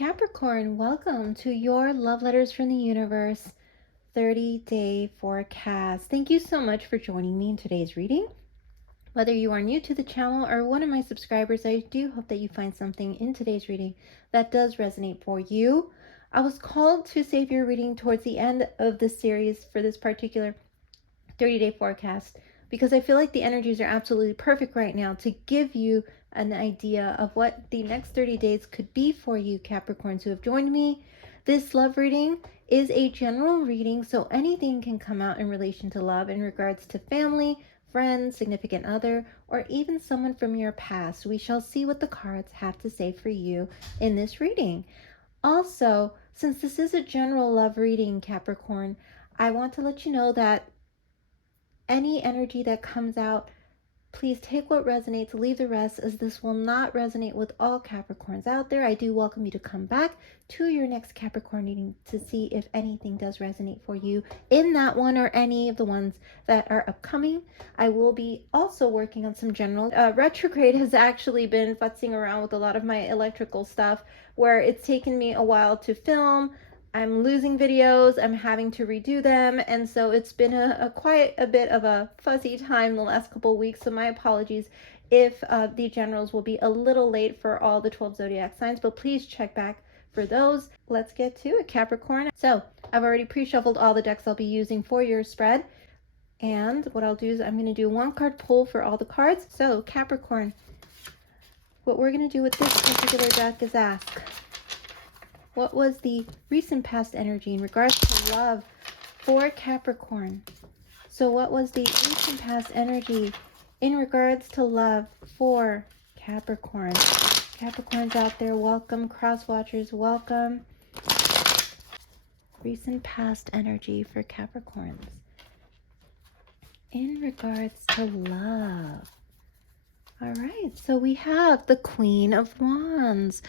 Capricorn, welcome to your Love Letters from the Universe 30-day forecast. Thank you so much for joining me in today's reading. Whether you are new to the channel or one of my subscribers, I do hope that you find something in today's reading that does resonate for you. I was called to save your reading towards the end of the series for this particular 30-day forecast because I feel like the energies are absolutely perfect right now to give you an idea of what the next 30 days could be for you, Capricorns who have joined me. This love reading is a general reading, so anything can come out in relation to love in regards to family, friends, significant other, or even someone from your past. We shall see what the cards have to say for you in this reading. Also, since this is a general love reading, Capricorn, I want to let you know that any energy that comes out, please take what resonates, leave the rest, as this will not resonate with all Capricorns out there. I do welcome you to come back to your next Capricorn reading to see if anything does resonate for you in that one or any of the ones that are upcoming. I will be also working on some general. Retrograde has actually been futzing around with a lot of my electrical stuff where it's taken me a while to film. I'm losing videos, I'm having to redo them, and so it's been quite a bit of a fuzzy time the last couple of weeks, so my apologies if the generals will be a little late for all the 12 zodiac signs, but please check back for those. Let's get to it, Capricorn. So I've already pre-shuffled all the decks I'll be using for your spread, and what I'll do is I'm going to do one card pull for all the cards. So Capricorn, what we're going to do with this particular deck is ask, what was the recent past energy in regards to love for Capricorn? So what was the recent past energy in regards to love for Capricorn? Capricorns out there, welcome. Cross watchers, welcome. Recent past energy for Capricorns in regards to love. All right, so we have the Queen of Wands.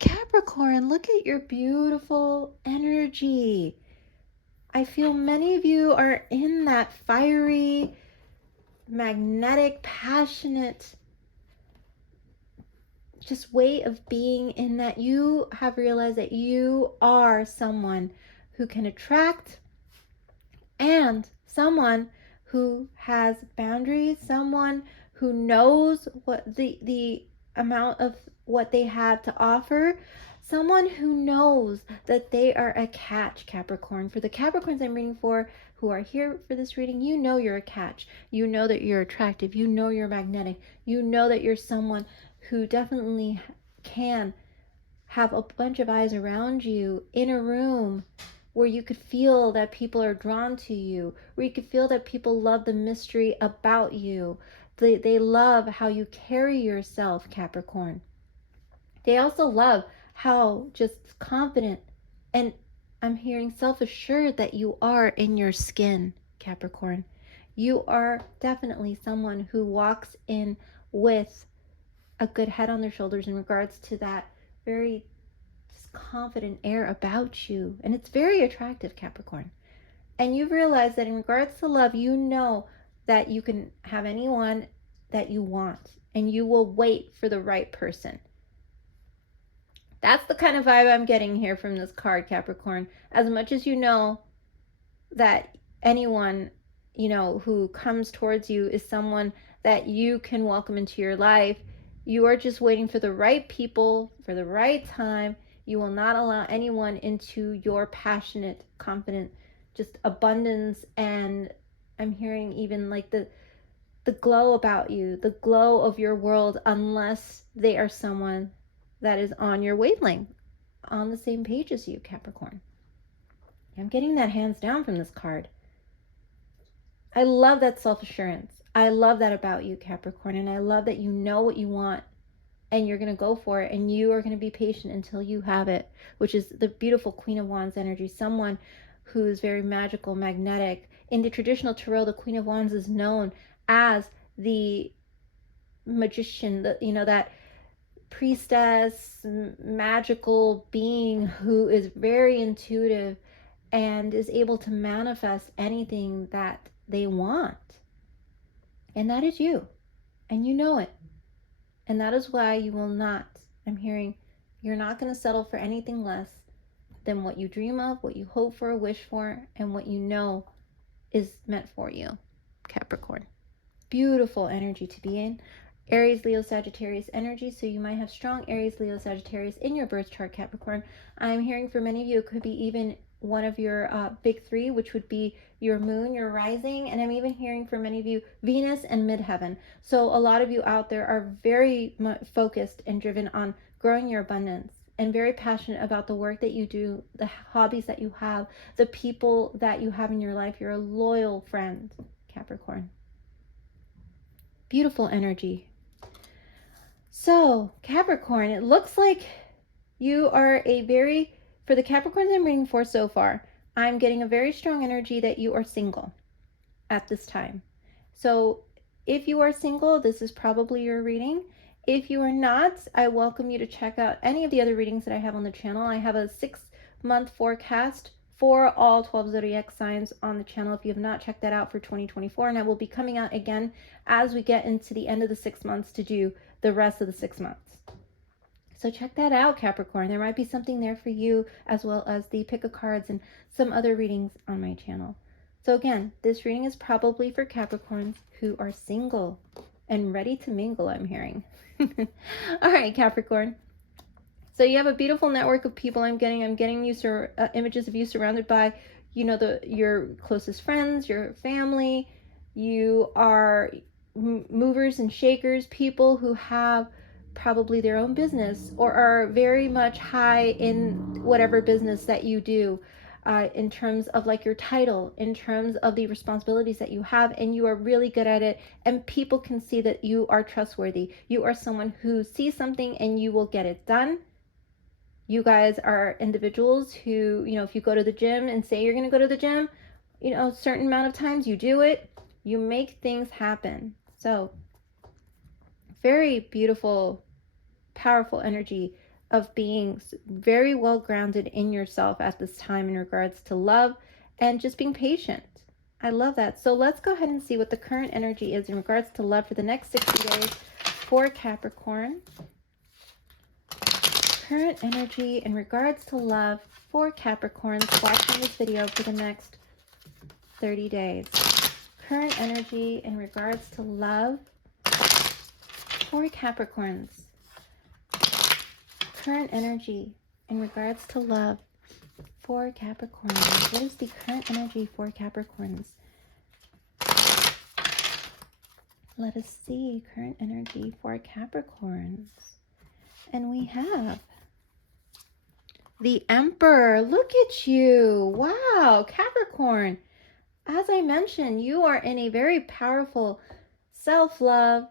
Capricorn, look at your beautiful energy. I feel many of you are in that fiery, magnetic, passionate, just way of being, in that you have realized that you are someone who can attract and someone who has boundaries, someone who knows what the amount of what they have to offer, someone who knows that they are a catch, Capricorn. For the Capricorns I'm reading for who are here for this reading, you know you're a catch. You know that you're attractive. You know you're magnetic. You know that you're someone who definitely can have a bunch of eyes around you in a room where you could feel that people are drawn to you, where you could feel that people love the mystery about you. They love how you carry yourself, Capricorn. They also love how just confident and, I'm hearing, self-assured that you are in your skin, Capricorn. You are definitely someone who walks in with a good head on their shoulders in regards to that very confident air about you, and it's very attractive, Capricorn. And you've realized that in regards to love, you know that you can have anyone that you want, and you will wait for the right person. That's the kind of vibe I'm getting here from this card, Capricorn. As much as you know that anyone, who comes towards you is someone that you can welcome into your life, you are just waiting for the right people, for the right time. You will not allow anyone into your passionate, confident, just abundance. And I'm hearing even like the glow about you, the glow of your world, unless they are someone that is on your wavelength, on the same page as you, Capricorn. I'm getting that hands down from this card. I love that self-assurance. I love that about you, Capricorn. And I love that you know what you want and you're going to go for it, and you are going to be patient until you have it, which is the beautiful Queen of Wands energy. Someone who is very magical, magnetic. In the traditional tarot, the Queen of Wands is known as the magician, that priestess, magical being who is very intuitive and is able to manifest anything that they want. And that is you. And you know it. And that is why you will not, I'm hearing, You're not going to settle for anything less than what you dream of, what you hope for, wish for, and what you know is meant for you, Capricorn. Beautiful energy to be in. Aries, Leo, Sagittarius energy. So you might have strong Aries, Leo, Sagittarius in your birth chart, Capricorn. I'm hearing for many of you, it could be even one of your big three, which would be your moon, your rising. And I'm even hearing for many of you, Venus and midheaven. So a lot of you out there are very much focused and driven on growing your abundance and very passionate about the work that you do, the hobbies that you have, the people that you have in your life. You're a loyal friend, Capricorn. Beautiful energy. So, Capricorn, it looks like you are for the Capricorns I'm reading for so far, I'm getting a very strong energy that you are single at this time. So, if you are single, this is probably your reading. If you are not, I welcome you to check out any of the other readings that I have on the channel. I have a 6-month forecast for all 12 zodiac signs on the channel if you have not checked that out for 2024, and I will be coming out again as we get into the end of the 6 months to do the rest of the 6 months. So check that out, Capricorn. There might be something there for you, as well as the pick of cards and some other readings on my channel. So again, this reading is probably for Capricorns who are single and ready to mingle, I'm hearing. All right, Capricorn. So you have a beautiful network of people. I'm getting you images of you surrounded by, your closest friends, your family. You are movers and shakers, people who have probably their own business or are very much high in whatever business that you do, in terms of like your title, in terms of the responsibilities that you have, and you are really good at it, and people can see that you are trustworthy. You are someone who sees something and you will get it done. You guys are individuals who, if you go to the gym and say you're going to go to the gym, a certain amount of times you do it, you make things happen. So very beautiful, powerful energy of being very well grounded in yourself at this time in regards to love and just being patient. I love that. So let's go ahead and see what the current energy is in regards to love for the next 60 days for Capricorn. Current energy in regards to love for Capricorns watching this video for the next 30 days. Current energy in regards to love for Capricorns. Current energy in regards to love for Capricorns. What is the current energy for Capricorns? Let us see current energy for Capricorns. And we have the Emperor. Look at you. Wow, Capricorn. As I mentioned, you are in a very powerful self-love,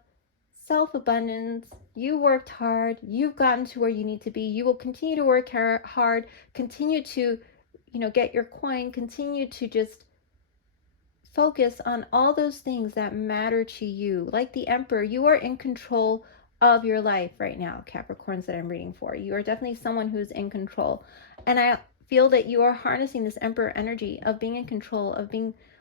self-abundance. You worked hard. You've gotten to where you need to be. You will continue to work hard, continue to, get your coin, continue to just focus on all those things that matter to you. Like the Emperor, you are in control of your life right now, Capricorns that I'm reading for. You are definitely someone who's in control. And I feel that you are harnessing this Emperor energy of being in control, of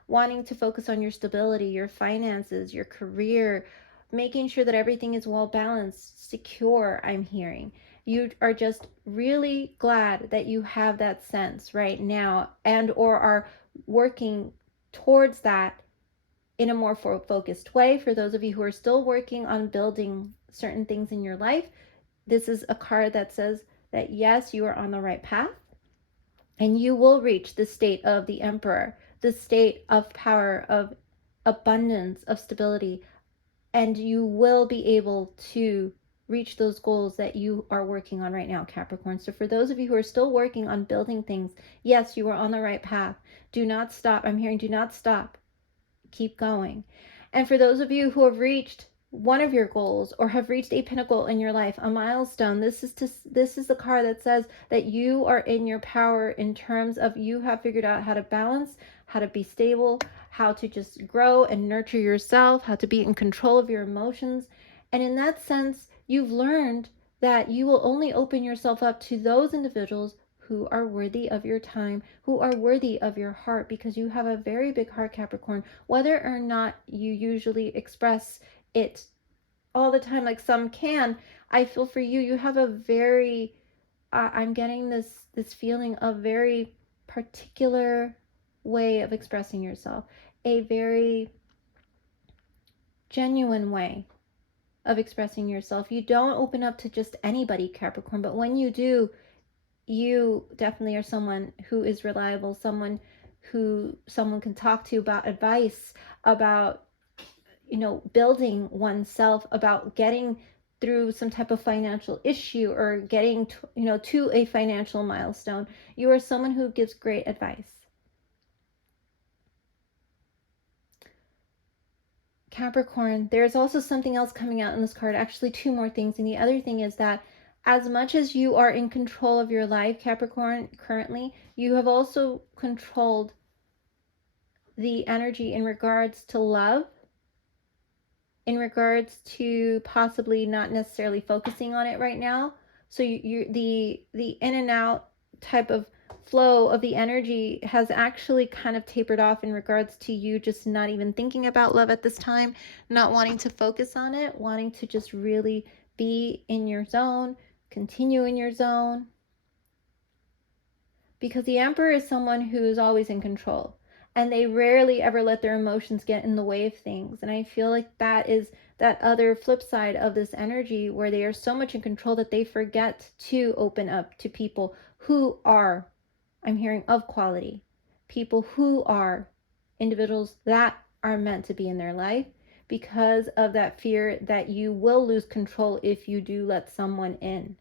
wanting to focus on your stability, your finances, your career, making sure that everything is well balanced, secure, I'm hearing. You are just really glad that you have that sense right now, and or are working towards that in a more focused way. For those of you who are still working on building certain things in your life, this is a card that says that yes, you are on the right path and you will reach the state of the Emperor, the state of power, of abundance, of stability, and you will be able to reach those goals that you are working on right now, Capricorn. So for those of you who are still working on building things, yes, you are on the right path. Do not stop. I'm hearing do not stop. Keep going. And for those of you who have reached one of your goals or have reached a pinnacle in your life, a milestone, this is the card that says that you are in your power in terms of you have figured out how to balance, how to be stable, how to just grow and nurture yourself, how to be in control of your emotions. And in that sense, you've learned that you will only open yourself up to those individuals who are worthy of your time, who are worthy of your heart, because you have a very big heart, Capricorn, whether or not you usually express it all the time like some can. I feel for you, you have a very I'm getting this feeling of very particular way of expressing yourself, a very genuine way of expressing yourself. You don't open up to just anybody, Capricorn, but when you do, you definitely are someone who is reliable, someone who someone can talk to about advice, about, you know, building oneself, about getting through some type of financial issue or getting to, you know, to a financial milestone. You are someone who gives great advice. Capricorn, there's also something else coming out in this card, actually two more things. And the other thing is that as much as you are in control of your life, Capricorn, currently, you have also controlled the energy in regards to love, in regards to possibly not necessarily focusing on it right now. So the in and out type of flow of the energy has actually kind of tapered off in regards to you just not even thinking about love at this time, not wanting to focus on it, wanting to just really be in your zone, continue in your zone. Because the Emperor is someone who is always in control, and they rarely ever let their emotions get in the way of things. And I feel like that is that other flip side of this energy, where they are so much in control that they forget to open up to people who are, I'm hearing, of quality, people who are individuals that are meant to be in their life, because of that fear that you will lose control if you do let someone in.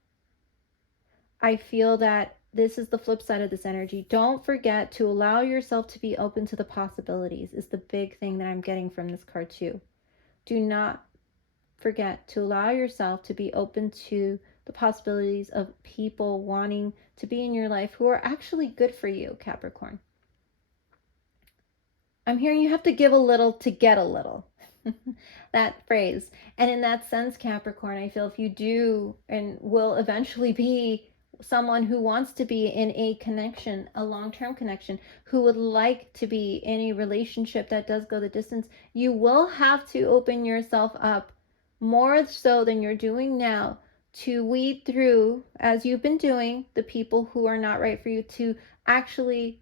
I feel that this is the flip side of this energy. Don't forget to allow yourself to be open to the possibilities, is the big thing that I'm getting from this card too. Do not forget to allow yourself to be open to the possibilities of people wanting to be in your life who are actually good for you, Capricorn. I'm hearing you have to give a little to get a little. That phrase. And in that sense, Capricorn, I feel if you do and will eventually be someone who wants to be in a connection, a long-term connection, who would like to be in a relationship that does go the distance, you will have to open yourself up more so than you're doing now to weed through, as you've been doing, the people who are not right for you, to actually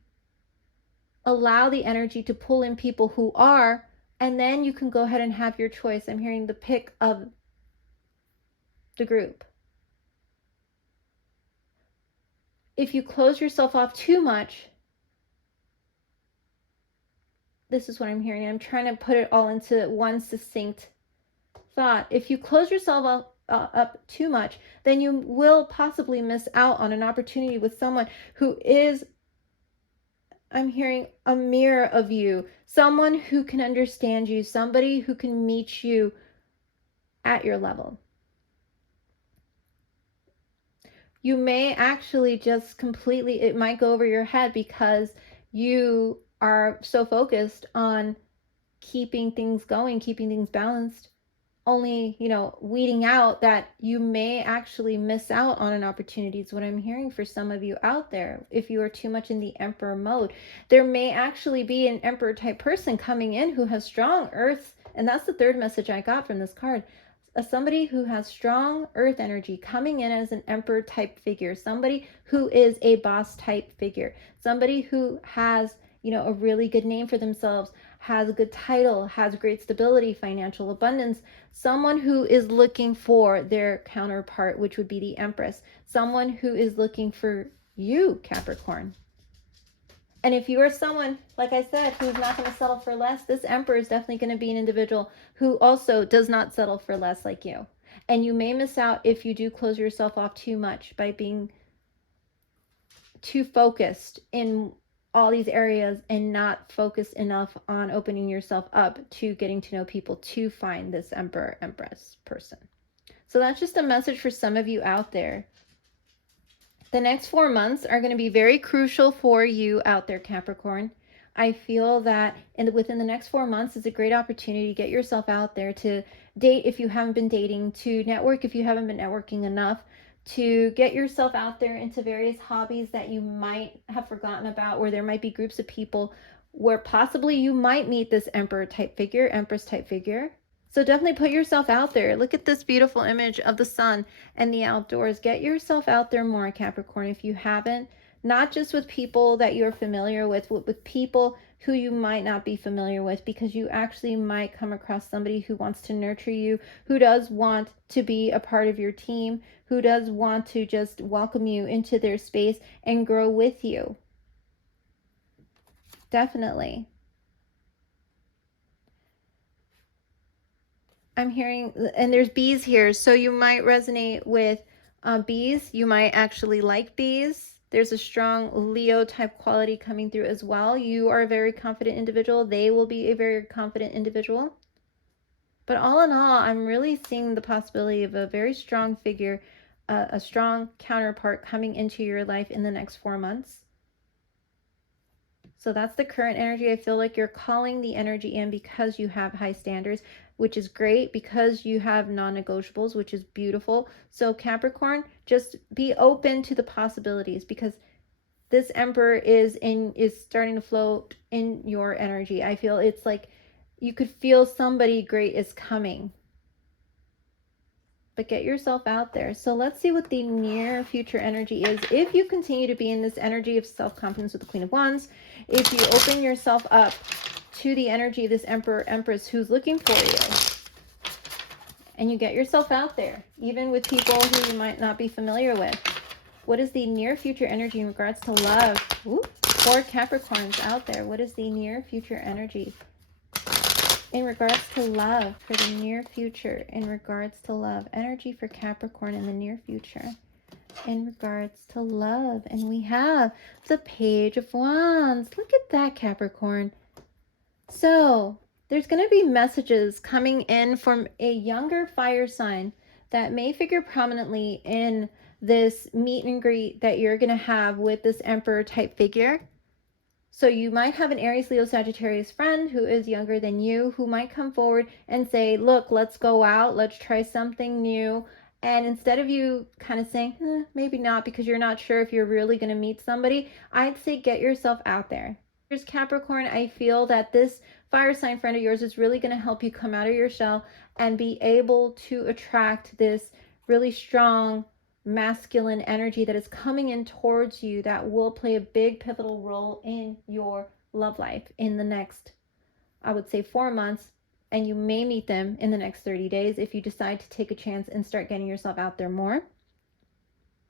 allow the energy to pull in people who are, and then you can go ahead and have your choice. I'm hearing the pick of the group. If you close yourself off too much, this is what I'm hearing. I'm trying to put it all into one succinct thought. If you close yourself up too much, then you will possibly miss out on an opportunity with someone who is, I'm hearing, a mirror of you, someone who can understand you, somebody who can meet you at your level. You may actually just completely, it might go over your head because you are so focused on keeping things going, keeping things balanced, only, you know, weeding out, that you may actually miss out on an opportunity is what I'm hearing for some of you out there. If you are too much in the Emperor mode, there may actually be an Emperor type person coming in who has strong earth, and that's the third message I got from this card. Somebody who has strong earth energy coming in as an Emperor type figure, somebody who is a boss type figure, somebody who has, you know, a really good name for themselves, has a good title, has great stability, financial abundance, someone who is looking for their counterpart, which would be the Empress, someone who is looking for you, Capricorn. And if you are someone, like I said, who's not going to settle for less, this Emperor is definitely going to be an individual who also does not settle for less like you. And you may miss out if you do close yourself off too much by being too focused in all these areas and not focused enough on opening yourself up to getting to know people to find this Emperor, Empress person. So that's just a message for some of you out there. The next 4 months are going to be very crucial for you out there, Capricorn. I feel that within the next 4 months is a great opportunity to get yourself out there, to date if you haven't been dating, to network if you haven't been networking enough, to get yourself out there into various hobbies that you might have forgotten about, where there might be groups of people where possibly you might meet this Emperor type figure, Empress type figure. So definitely put yourself out there. Look at this beautiful image of the sun and the outdoors. Get yourself out there more, Capricorn, if you haven't. Not just with people that you're familiar with people who you might not be familiar with, because you actually might come across somebody who wants to nurture you, who does want to be a part of your team, who does want to just welcome you into their space and grow with you. Definitely. I'm hearing, and there's bees here, so you might resonate with bees. You might actually like bees. There's a strong Leo type quality coming through as well. You are a very confident individual. They will be a very confident individual. But all in all, I'm really seeing the possibility of a very strong figure, a strong counterpart coming into your life in the next 4 months. So that's the current energy. I feel like you're calling the energy in because you have high standards, which is great, because you have non-negotiables, which is beautiful. So Capricorn, just be open to the possibilities, because this Emperor is starting to float in your energy. I feel it's like you could feel somebody great is coming. But get yourself out there. So let's see what the near future energy is. If you continue to be in this energy of self-confidence with the Queen of Wands, if you open yourself up to the energy of this Emperor, Empress who's looking for you, and you get yourself out there, even with people who you might not be familiar with, what is the near future energy in regards to love? Ooh, for Capricorns out there, what is the near future energy in regards to love for the near future? In regards to love, energy for Capricorn in the near future in regards to love. And we have the Page of Wands. Look at that, Capricorn. So there's going to be messages coming in from a younger fire sign that may figure prominently in this meet and greet that you're going to have with this Emperor type figure. So you might have an Aries, Leo, Sagittarius friend who is younger than you, who might come forward and say, look, let's go out, let's try something new. And instead of you kind of saying, maybe not, because you're not sure if you're really going to meet somebody, I'd say get yourself out there. Here's Capricorn. I feel that this fire sign friend of yours is really going to help you come out of your shell and be able to attract this really strong masculine energy that is coming in towards you, that will play a big pivotal role in your love life in the next, I would say, 4 months. And you may meet them in the next 30 days if you decide to take a chance and start getting yourself out there more.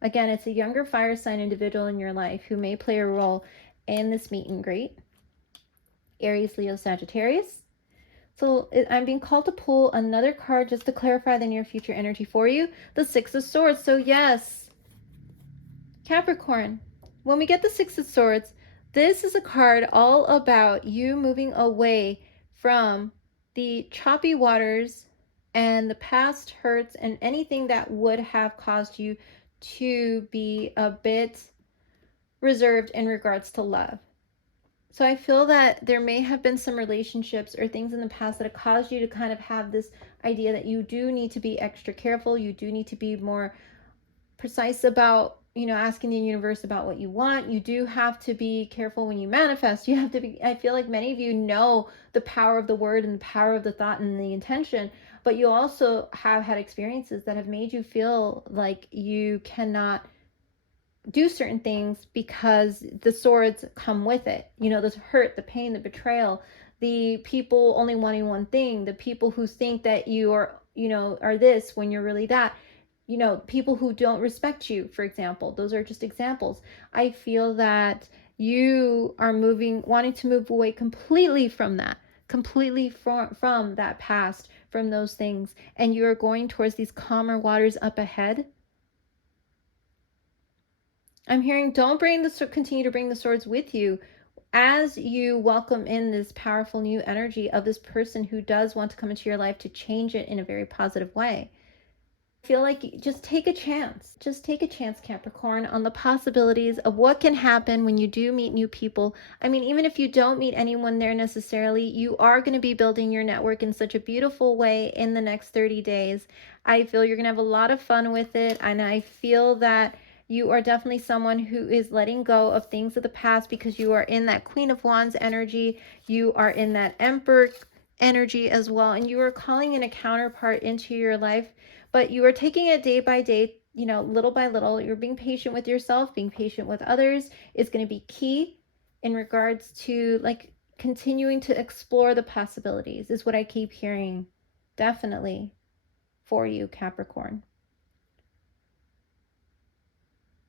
Again, it's a younger fire sign individual in your life who may play a role in this meet and greet. Aries, Leo, Sagittarius. So I'm being called to pull another card just to clarify the near future energy for you. The Six of Swords. So yes, Capricorn, when we get the Six of Swords, this is a card all about you moving away from the choppy waters and the past hurts and anything that would have caused you to be a bit reserved in regards to love. So I feel that there may have been some relationships or things in the past that have caused you to kind of have this idea that you do need to be extra careful. You do need to be more precise about, asking the universe about what you want. You do have to be careful when you manifest. You have to be, I feel like many of you know the power of the word and the power of the thought and the intention, but you also have had experiences that have made you feel like you cannot do certain things because the swords come with it. The hurt, the pain, the betrayal, the people only wanting one thing, the people who think that you are, are this when you're really that. People who don't respect you, for example. Those are just examples. I feel that you are wanting to move away completely from that, completely from that past, from those things, and you're going towards these calmer waters up ahead. I'm hearing continue to bring the swords with you as you welcome in this powerful new energy of this person who does want to come into your life to change it in a very positive way. Feel like just take a chance. Just take a chance, Capricorn, on the possibilities of what can happen when you do meet new people. I mean, even if you don't meet anyone there necessarily, you are going to be building your network in such a beautiful way in the next 30 days. I feel you're going to have a lot of fun with it, and I feel that you are definitely someone who is letting go of things of the past because you are in that Queen of Wands energy. You are in that Emperor energy as well. And you are calling in a counterpart into your life, but you are taking it day by day, you know, little by little. You're being patient with yourself, being patient with others is going to be key in regards to like continuing to explore the possibilities, is what I keep hearing. Definitely for you, Capricorn.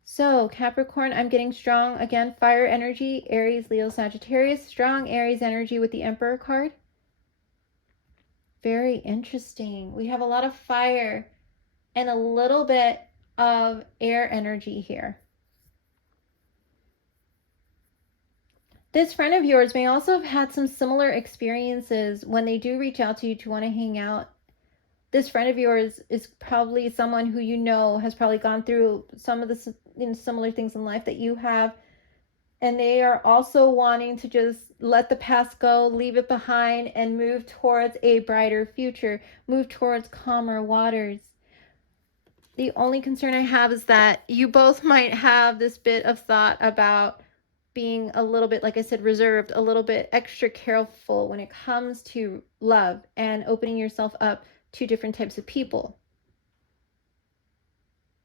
So Capricorn, I'm getting strong again, fire energy, Aries, Leo, Sagittarius, strong Aries energy with the Emperor card. Very interesting. We have a lot of fire and a little bit of air energy here. This friend of yours may also have had some similar experiences when they do reach out to you to want to hang out. This friend of yours is probably someone who you know has probably gone through some of the similar things in life that you have. And they are also wanting to just let the past go, leave it behind, and move towards a brighter future, move towards calmer waters. The only concern I have is that you both might have this bit of thought about being a little bit, like I said, reserved, a little bit extra careful when it comes to love and opening yourself up to different types of people.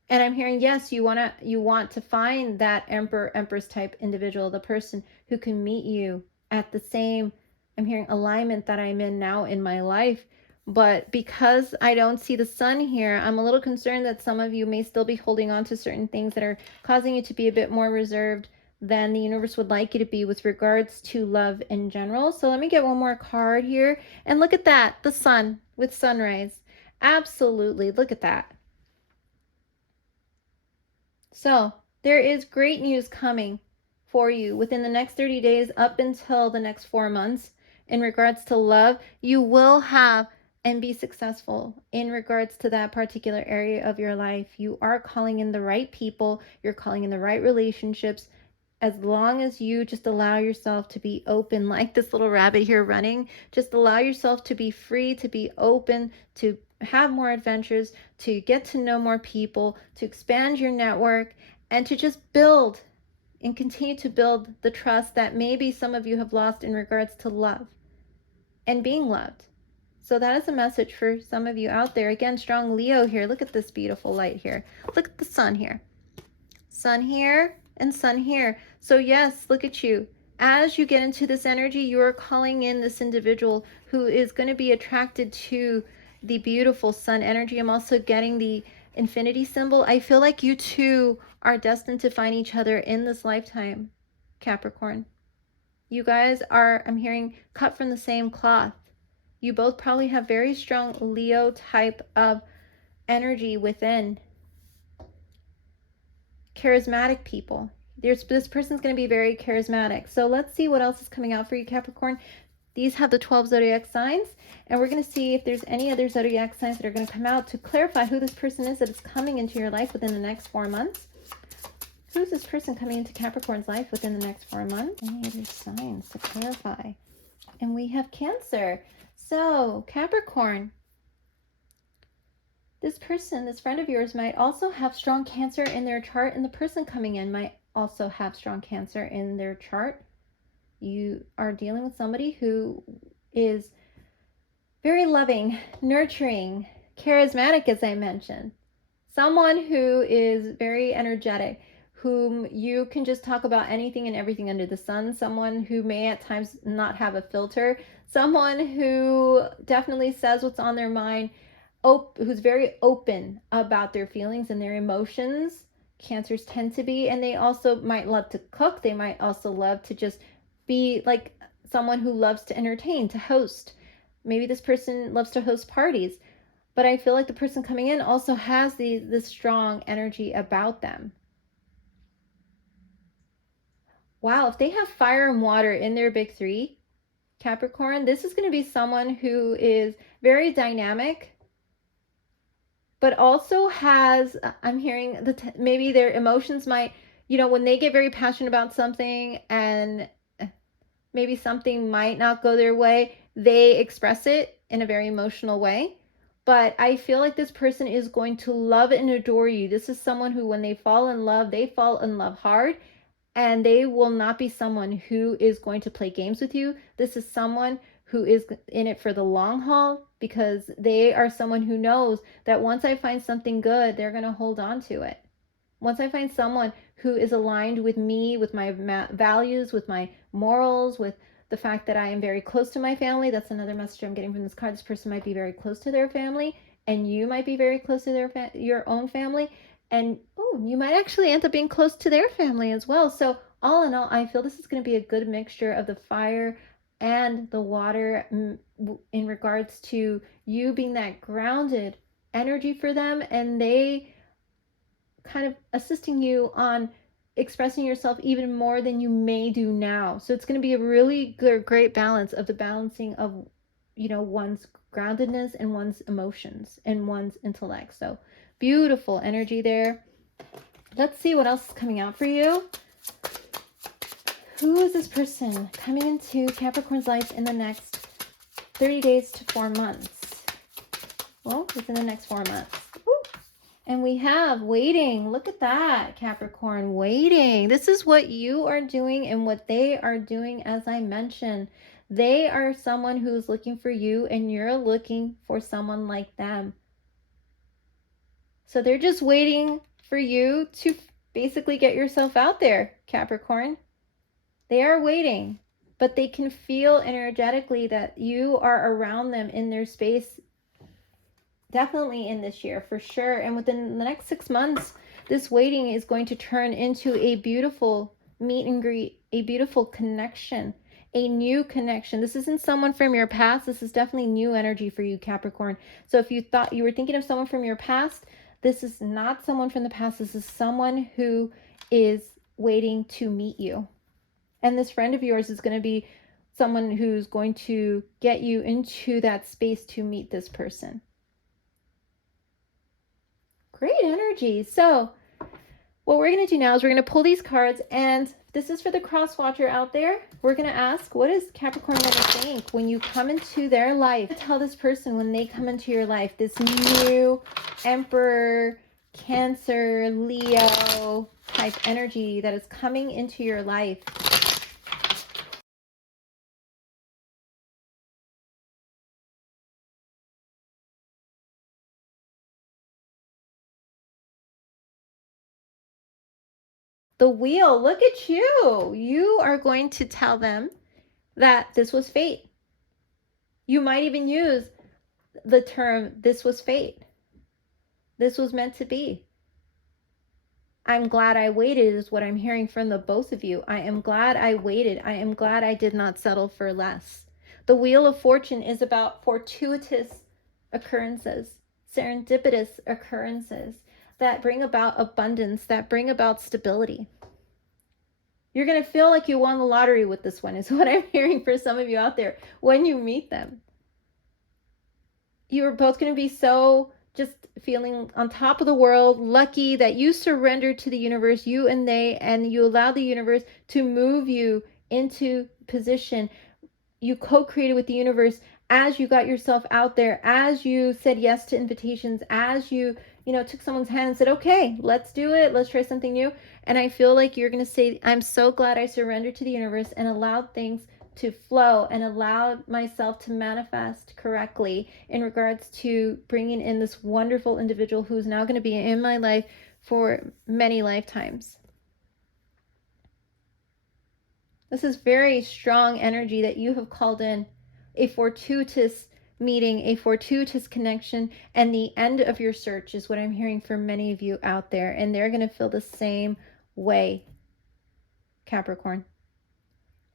And I'm hearing, yes, you want to find that Emperor, Empress type individual, the person who can meet you at the same, I'm hearing, alignment that I'm in now in my life. But because I don't see the sun here, I'm a little concerned that some of you may still be holding on to certain things that are causing you to be a bit more reserved than the universe would like you to be with regards to love in general. So let me get one more card here. And look at that, the sun with sunrise. Absolutely, look at that. So there is great news coming for you within the next 30 days up until the next 4 months in regards to love. You will have and be successful in regards to that particular area of your life. You are calling in the right people. You're calling in the right relationships. As long as you just allow yourself to be open, like this little rabbit here running, just allow yourself to be free, to be open, to have more adventures, to get to know more people, to expand your network, and to just build and continue to build the trust that maybe some of you have lost in regards to love and being loved. So that is a message for some of you out there. Again, strong Leo here. Look at this beautiful light here. Look at the sun here. Sun here and sun here. So yes, look at you. As you get into this energy, you are calling in this individual who is going to be attracted to the beautiful sun energy. I'm also getting the infinity symbol. I feel like you two are destined to find each other in this lifetime, Capricorn. You guys are, I'm hearing, cut from the same cloth. You both probably have very strong Leo type of energy within. Charismatic people. This person's going to be very charismatic. So let's see what else is coming out for you, Capricorn. These have the 12 zodiac signs, and we're going to see if there's any other zodiac signs that are going to come out to clarify who this person is that is coming into your life within the next 4 months. Who's this person coming into Capricorn's life within the next 4 months? Any other signs to clarify? And we have Cancer. So Capricorn, this person, this friend of yours, might also have strong Cancer in their chart, and the person coming in might also have strong Cancer in their chart. You are dealing with somebody who is very loving, nurturing, charismatic, as I mentioned. Someone who is very energetic, whom you can just talk about anything and everything under the sun. Someone who may at times not have a filter. Someone who definitely says what's on their mind, who's very open about their feelings and their emotions. Cancers tend to be, and they also might love to cook. They might also love to just be like someone who loves to entertain, to host. Maybe this person loves to host parties, but I feel like the person coming in also has this strong energy about them. Wow, if they have fire and water in their big three, Capricorn, this is going to be someone who is very dynamic, but also has, I'm hearing, maybe their emotions might, when they get very passionate about something and maybe something might not go their way, they express it in a very emotional way. But I feel like this person is going to love and adore you. This is someone who, when they fall in love hard, and they will not be someone who is going to play games with you. This is someone who is in it for the long haul, because they are someone who knows that once I find something good, they're going to hold on to it. Once I find someone who is aligned with me, with my values, with my morals, with the fact that I am very close to my family, that's another message I'm getting from this card. This person might be very close to their family, and you might be very close to your own family, and you might actually end up being close to their family as well. So all in all, I feel this is going to be a good mixture of the fire and the water in regards to you being that grounded energy for them, and they kind of assisting you on expressing yourself even more than you may do now. So it's going to be a really good, great balance of the balancing of, one's groundedness and one's emotions and one's intellect. So beautiful energy there. Let's see what else is coming out for you. Who is this person coming into Capricorn's life in the next 30 days to 4 months? Well, within the next 4 months. And we have waiting. Look at that, Capricorn, waiting. This is what you are doing and what they are doing, as I mentioned. They are someone who's looking for you, and you're looking for someone like them. So they're just waiting for you to basically get yourself out there, Capricorn. They are waiting, but they can feel energetically that you are around them in their space. Definitely in this year, for sure. And within the next 6 months, this waiting is going to turn into a beautiful meet and greet, a beautiful connection, a new connection. This isn't someone from your past. This is definitely new energy for you, Capricorn. So if you thought you were thinking of someone from your past, this is not someone from the past. This is someone who is waiting to meet you. And this friend of yours is going to be someone who's going to get you into that space to meet this person. Great energy. So what we're going to do now is we're going to pull these cards, and this is for the cross watcher out there. We're going to ask, what is Capricorn going to think when you come into their life? Tell this person when they come into your life, this new Emperor, Cancer, Leo type energy that is coming into your life. The wheel, look at you. You are going to tell them that this was fate. You might even use the term, this was fate. This was meant to be. I'm glad I waited is what I'm hearing from the both of you. I am glad I waited. I am glad I did not settle for less. The Wheel of Fortune is about fortuitous occurrences, serendipitous occurrences that bring about abundance, that bring about stability. You're going to feel like you won the lottery with this one, is what I'm hearing for some of you out there when you meet them. You're both going to be so just feeling on top of the world, lucky that you surrendered to the universe, you and they, and you allow the universe to move you into position. You co-created with the universe as you got yourself out there, as you said yes to invitations, as you took someone's hand and said, okay, let's do it, let's try something new. And I feel like you're going to say, I'm so glad I surrendered to the universe and allowed things to flow and allowed myself to manifest correctly in regards to bringing in this wonderful individual who's now going to be in my life for many lifetimes. This is very strong energy that you have called in, a fortuitous meeting, a fortuitous connection, and the end of your search is what I'm hearing from many of you out there, and they're going to feel the same way, Capricorn.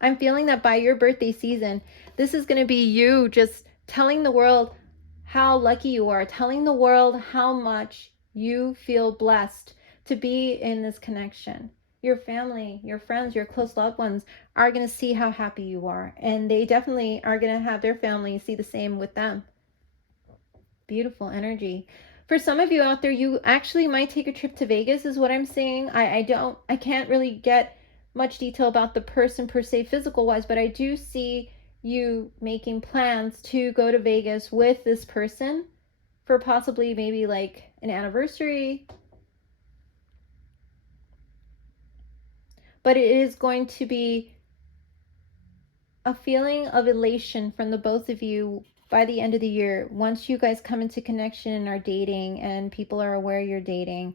I'm feeling that by your birthday season, this is going to be you just telling the world how lucky you are, telling the world how much you feel blessed to be in this connection. Your family, your friends, your close loved ones are going to see how happy you are, and they definitely are going to have their family see the same with them. Beautiful energy. For some of you out there, you actually might take a trip to Vegas is what I'm seeing. I can't really get much detail about the person per se physical wise, but I do see you making plans to go to Vegas with this person for possibly maybe like an anniversary. But it is going to be a feeling of elation from the both of you by the end of the year. Once you guys come into connection and are dating and people are aware you're dating,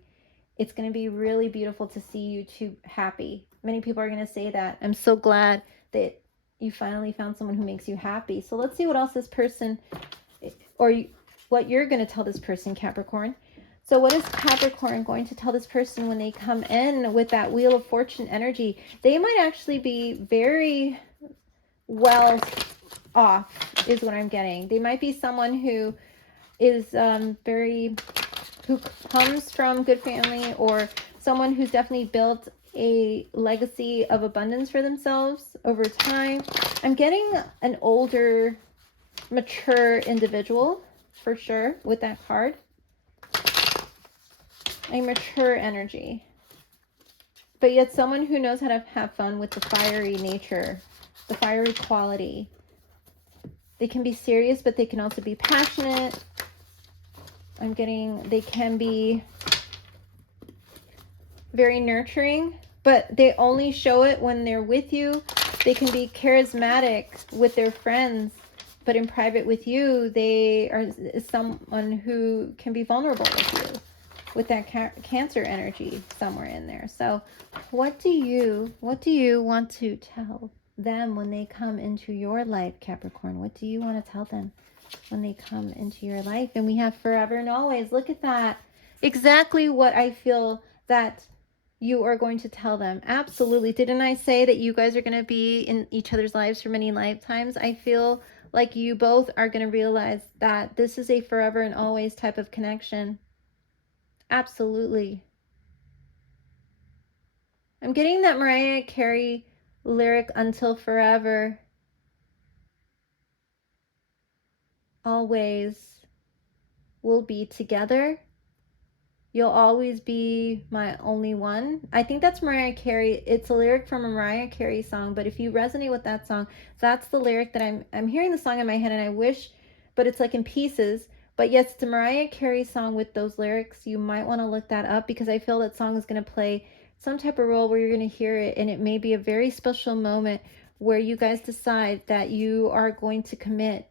it's going to be really beautiful to see you two happy. Many people are going to say that. I'm so glad that you finally found someone who makes you happy. So let's see what else this person, or what you're going to tell this person, Capricorn. So what is Capricorn going to tell this person when they come in with that Wheel of Fortune energy? They might actually be very well off, is what I'm getting. They might be someone who is who comes from good family, or someone who's definitely built a legacy of abundance for themselves over time. I'm getting an older, mature individual for sure with that card. A mature energy, but yet someone who knows how to have fun with the fiery nature, the fiery quality. They can be serious, but they can also be passionate. I'm getting they can be very nurturing, but they only show it when they're with you. They can be charismatic with their friends, but in private with you, they are someone who can be vulnerable with you, with that Cancer energy somewhere in there. So what do you want to tell them when they come into your life, Capricorn? What do you want to tell them when they come into your life? And we have forever and always. Look at that. Exactly what I feel that you are going to tell them. Absolutely. Didn't I say that you guys are going to be in each other's lives for many lifetimes? I feel like you both are going to realize that this is a forever and always type of connection. Absolutely. I'm getting that Mariah Carey lyric, Until Forever. Always will be together. You'll always be my only one. I think that's Mariah Carey. It's a lyric from a Mariah Carey song, but if you resonate with that song, that's the lyric that I'm hearing the song in my head, and I wish, but it's like in pieces. But yes, it's a Mariah Carey song with those lyrics. You might want to look that up, because I feel that song is going to play some type of role where you're going to hear it, and it may be a very special moment where you guys decide that you are going to commit,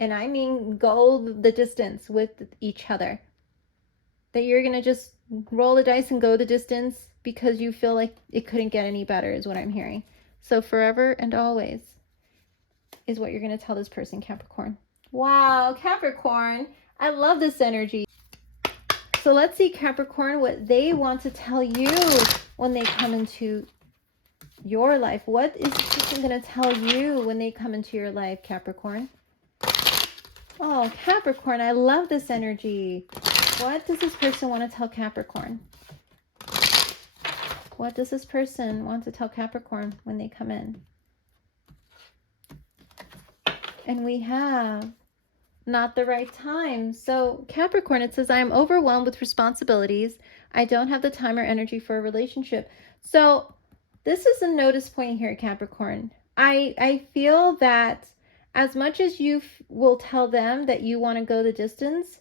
and I mean go the distance with each other. That you're going to just roll the dice and go the distance because you feel like it couldn't get any better, is what I'm hearing. So forever and always is what you're going to tell this person, Capricorn. Wow, Capricorn. I love this energy. So let's see, Capricorn, what they want to tell you when they come into your life. What is this person going to tell you when they come into your life, Capricorn? Oh, Capricorn, I love this energy. What does this person want to tell Capricorn? What does this person want to tell Capricorn when they come in? And we have not the right time. So Capricorn, it says, I am overwhelmed with responsibilities. I don't have the time or energy for a relationship. So this is a notice point here, Capricorn. I feel that as much as you will tell them that you want to go the distance,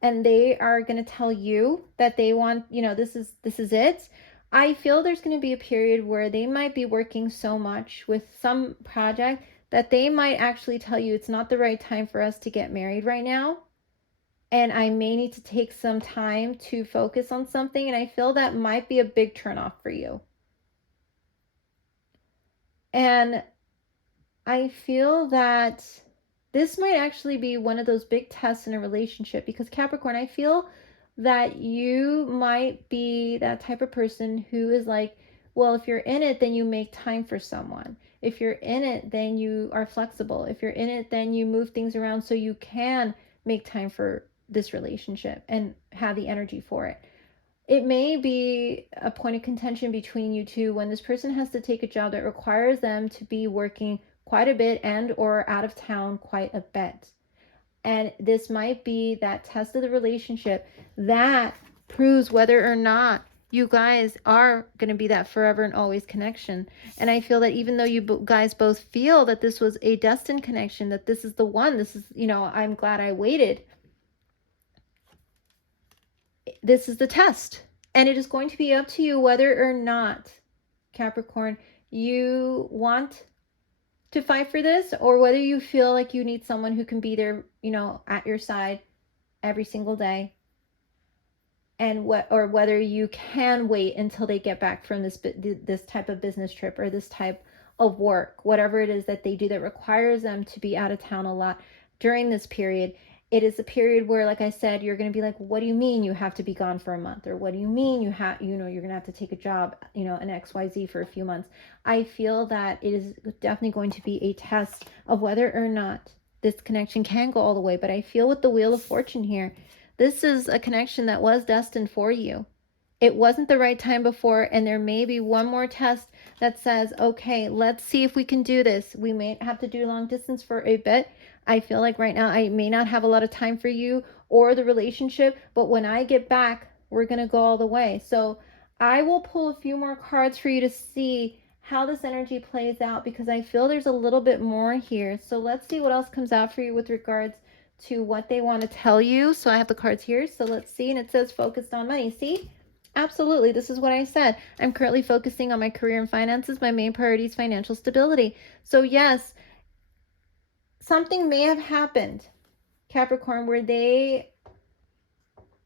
and they are going to tell you that they want, this is it. I feel there's going to be a period where they might be working so much with some project that they might actually tell you it's not the right time for us to get married right now. And I may need to take some time to focus on something. And I feel that might be a big turnoff for you. And I feel that this might actually be one of those big tests in a relationship, because Capricorn, I feel that you might be that type of person who is like, well, if you're in it, then you make time for someone. If you're in it, then you are flexible. If you're in it, then you move things around so you can make time for this relationship and have the energy for it. It may be a point of contention between you two when this person has to take a job that requires them to be working quite a bit and or out of town quite a bit. And this might be that test of the relationship that proves whether or not you guys are going to be that forever and always connection. And I feel that even though you guys both feel that this was a destined connection, that this is the one, this is, I'm glad I waited. This is the test. And it is going to be up to you whether or not, Capricorn, you want to fight for this, or whether you feel like you need someone who can be there, you know, at your side every single day, and whether you can wait until they get back from this type of business trip or this type of work, whatever it is that they do that requires them to be out of town a lot during this period. It is a period where, like I said, you're going to be like, what do you mean you have to be gone for a month? Or what do you mean you're going to have to take a job, an XYZ for a few months? I feel that it is definitely going to be a test of whether or not this connection can go all the way. But I feel with the Wheel of Fortune here, this is a connection that was destined for you. It wasn't the right time before, and there may be one more test that says, okay, let's see if we can do this. We may have to do long distance for a bit. I feel like right now I may not have a lot of time for you or the relationship, but when I get back, we're going to go all the way. So I will pull a few more cards for you to see how this energy plays out, because I feel there's a little bit more here. So let's see what else comes out for you with regards to what they want to tell you. So I have the cards here. So let's see. And it says focused on money. See? Absolutely. This is what I said. I'm currently focusing on my career and finances. My main priority is financial stability. So yes, something may have happened, Capricorn, where they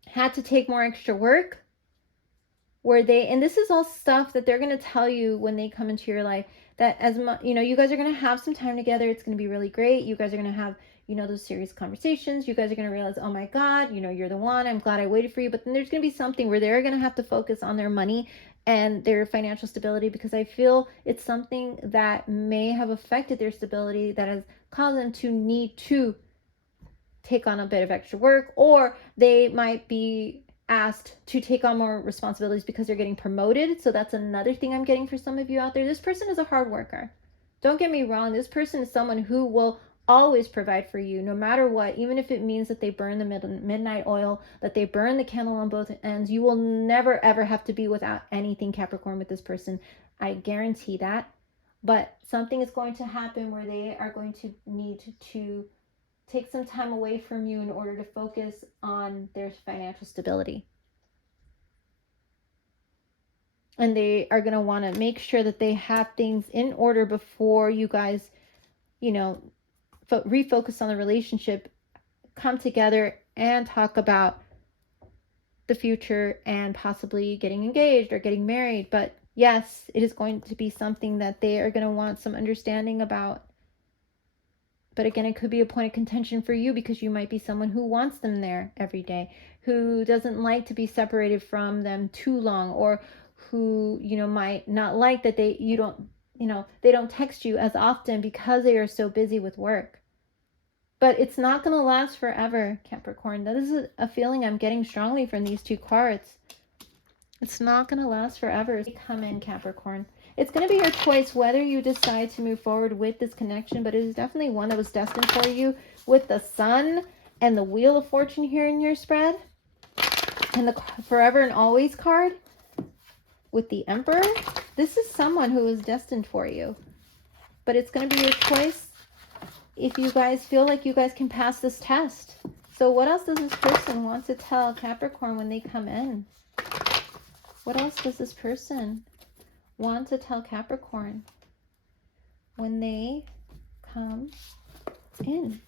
had to take more extra work, and this is all stuff that they're going to tell you when they come into your life, that as much, you guys are going to have some time together. It's going to be really great. You guys are going to have, those serious conversations. You guys are going to realize, oh my God, you're the one. I'm glad I waited for you. But then there's going to be something where they're going to have to focus on their money and their financial stability, because I feel it's something that may have affected their stability that has caused them to need to take on a bit of extra work, or they might be asked to take on more responsibilities because they're getting promoted. So that's another thing I'm getting for some of you out there. This person is a hard worker. Don't get me wrong. This person is someone who will always provide for you no matter what, even if it means that they burn the midnight oil, that they burn the candle on both ends. You will never ever have to be without anything, Capricorn, with this person. I guarantee that. But something is going to happen where they are going to need to take some time away from you in order to focus on their financial stability. And they are going to want to make sure that they have things in order before you guys, refocus on the relationship, come together and talk about the future and possibly getting engaged or getting married. But yes, it is going to be something that they are going to want some understanding about. But again, it could be a point of contention for you, because you might be someone who wants them there every day, who doesn't like to be separated from them too long, or who, might not like that they don't text you as often because they are so busy with work. But it's not going to last forever, Capricorn. That is a feeling I'm getting strongly from these two cards. It's not going to last forever. Come in, Capricorn. It's going to be your choice whether you decide to move forward with this connection, but it is definitely one that was destined for you, with the Sun and the Wheel of Fortune here in your spread, and the Forever and Always card with the Emperor. This is someone who is destined for you, but it's going to be your choice if you guys feel like you guys can pass this test. So what else does this person want to tell Capricorn when they come in? What else does this person want to tell Capricorn when they come in?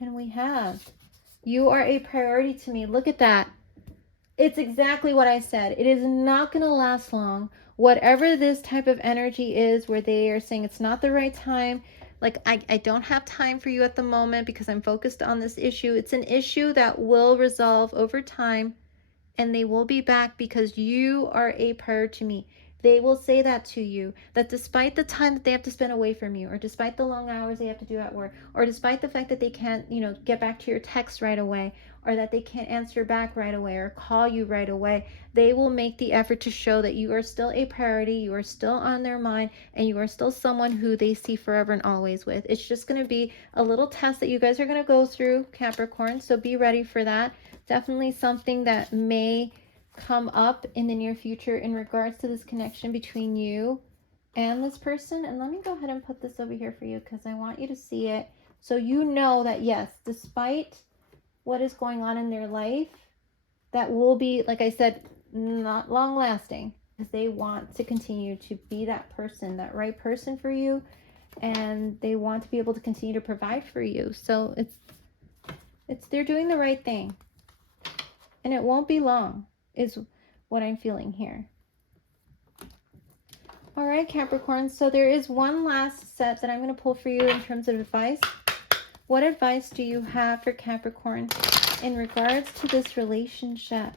And we have, you are a priority to me. Look at that. It's exactly what I said. It is not going to last long. Whatever this type of energy is where they are saying it's not the right time, like I don't have time for you at the moment because I'm focused on this issue. It's an issue that will resolve over time, and they will be back because you are a priority to me. They will say that to you, that despite the time that they have to spend away from you, or despite the long hours they have to do at work, or despite the fact that they can't, get back to your text right away, or that they can't answer back right away or call you right away, they will make the effort to show that you are still a priority, you are still on their mind, and you are still someone who they see forever and always with. It's just going to be a little test that you guys are going to go through, Capricorn, so be ready for that. Definitely something that may come up in the near future in regards to this connection between you and this person. And let me go ahead and put this over here for you, because I want you to see it, so you know that yes, despite what is going on in their life, that will be, like I said, not long lasting. because they want to continue to be that person, that right person for you, and they want to be able to continue to provide for you. So they're doing the right thing, and it won't be long is what I'm feeling here. All right, Capricorn, so there is one last set that I'm going to pull for you in terms of advice. What advice do you have for Capricorn in regards to this relationship?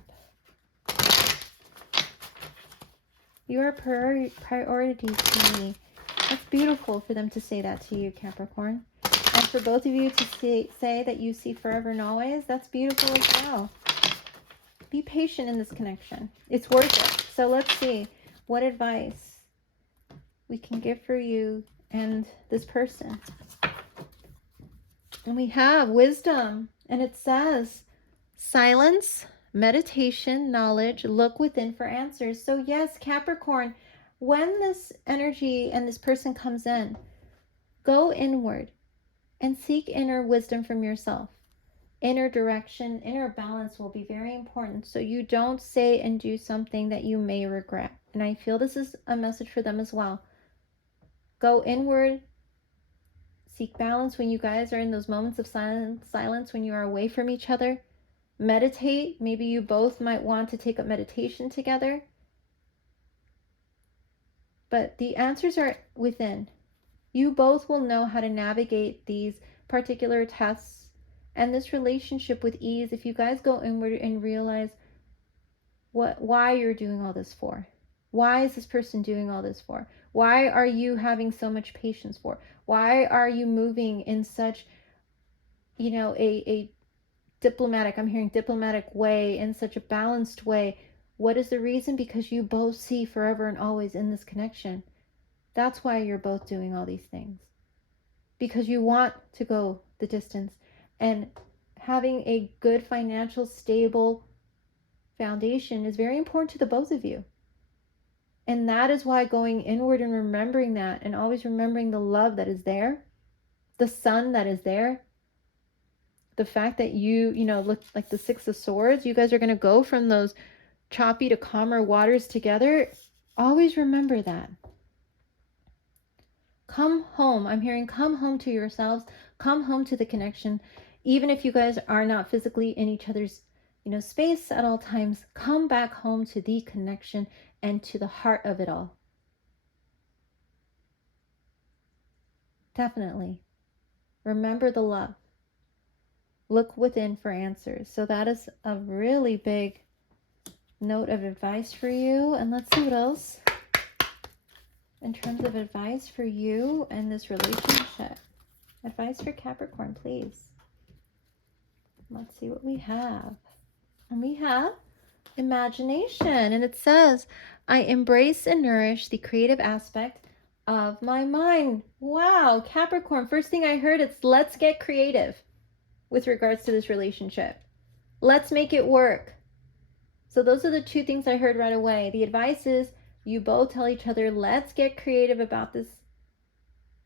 You are priority to me. That's beautiful for them to say that to you, Capricorn. And for both of you to say that you see forever and always, that's beautiful as well. Be patient in this connection. It's worth it. So let's see what advice we can give for you and this person. And we have wisdom, and it says silence, meditation, knowledge, look within for answers. So yes, Capricorn, when this energy and this person comes in, go inward and seek inner wisdom from yourself. Inner direction, inner balance will be very important, so you don't say and do something that you may regret. And I feel this is a message for them as well. Go inward, seek balance when you guys are in those moments of silence when you are away from each other. Meditate. Maybe you both might want to take up meditation together. But the answers are within. You both will know how to navigate these particular tests and this relationship with ease if you guys go inward and realize why you're doing all this for. Why is this person doing all this for? Why are you having so much patience for? Why are you moving in such, a diplomatic, I'm hearing diplomatic way, in such a balanced way? What is the reason? Because you both see forever and always in this connection. That's why you're both doing all these things. Because you want to go the distance. And having a good financial, stable foundation is very important to the both of you. And that is why going inward and remembering that, and always remembering the love that is there, the sun that is there, the fact that you look like the Six of Swords, you guys are going to go from those choppy to calmer waters together. Always remember that. Come home. I'm hearing come home to yourselves. Come home to the connection. Even if you guys are not physically in each other's space at all times, come back home to the connection and to the heart of it all. Definitely. Remember the love. Look within for answers. So that is a really big note of advice for you. And let's see what else in terms of advice for you and this relationship. Advice for Capricorn, please. Let's see what we have. And we have imagination. And it says, I embrace and nourish the creative aspect of my mind. Wow, Capricorn, first thing I heard, it's let's get creative with regards to this relationship. Let's make it work. So those are the two things I heard right away. The advice is you both tell each other, let's get creative about this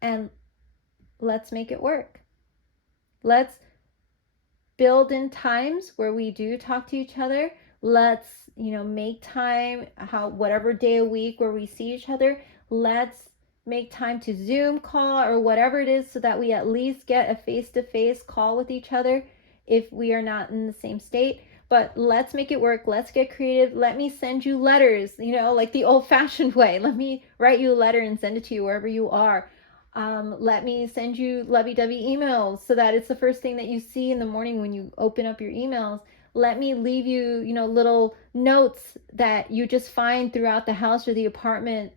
and let's make it work. Let's build in times where we do talk to each other. Let's, make time, whatever day a week where we see each other, let's make time to Zoom call or whatever it is so that we at least get a face-to-face call with each other if we are not in the same state. But let's make it work. Let's get creative. Let me send you letters, like the old-fashioned way. Let me write you a letter and send it to you wherever you are. Let me send you lovey-dovey emails so that it's the first thing that you see in the morning when you open up your emails. Let me leave you, little notes that you just find throughout the house or the apartment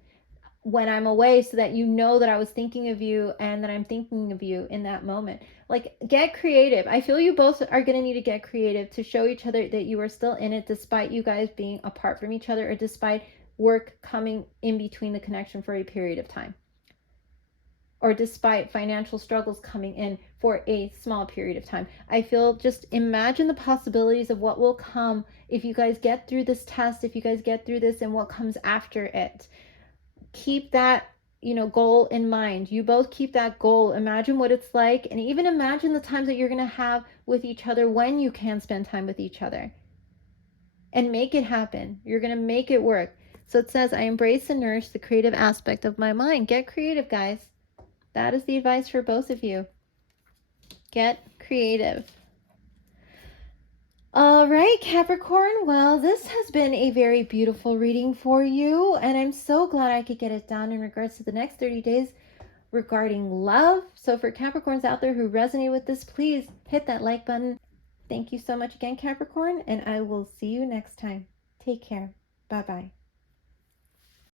when I'm away so that you know that I was thinking of you and that I'm thinking of you in that moment. Like, get creative. I feel you both are going to need to get creative to show each other that you are still in it despite you guys being apart from each other or despite work coming in between the connection for a period of time. Or despite financial struggles coming in for a small period of time. I feel just imagine the possibilities of what will come if you guys get through this test, if you guys get through this and what comes after it. Keep that, goal in mind. You both keep that goal. Imagine what it's like and even imagine the times that you're going to have with each other when you can spend time with each other. And make it happen. You're going to make it work. So it says, I embrace and nourish the creative aspect of my mind. Get creative, guys. That is the advice for both of you. Get creative. All right, Capricorn. Well, this has been a very beautiful reading for you, and I'm so glad I could get it done in regards to the next 30 days regarding love. So for Capricorns out there who resonate with this, please hit that like button. Thank you so much again, Capricorn, and I will see you next time. Take care. Bye-bye.